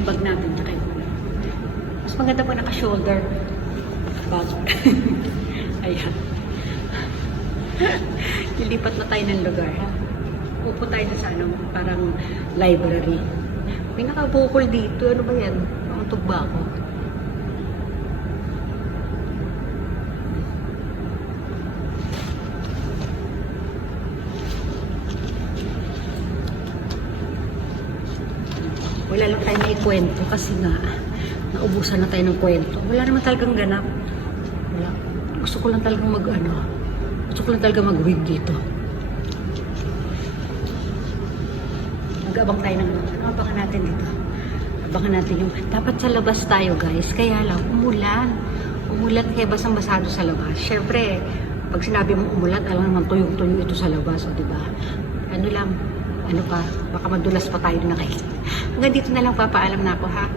yung bag natin. Tsaka yung mas maganda po naka-shoulder bag. Ayan. Lilipat na tayo ng lugar, ha? Upo tayo na sa ano, parang library. May nakabukol dito. Ano ba yan? Mauntog ba ako? Wala lang tayo maikwento kasi nga naubusan na tayo ng kwento. Wala naman talagang ganap. Wala. Gusto ko lang talagang gusto ko lang talagang mag-wig dito. Mag-abang tayo ng abangan natin dito. Abangan natin yung dapat sa labas tayo, guys. Kaya lang umulan. Umulan kaya basang basado sa labas. Syempre, pag sinabi mong umulan, alam naman tuyong-tuyo ito sa labas, o diba? Ano lang, baka madulas pa tayo na kayo. Hanggang dito na lang, papaalam na ako, ha?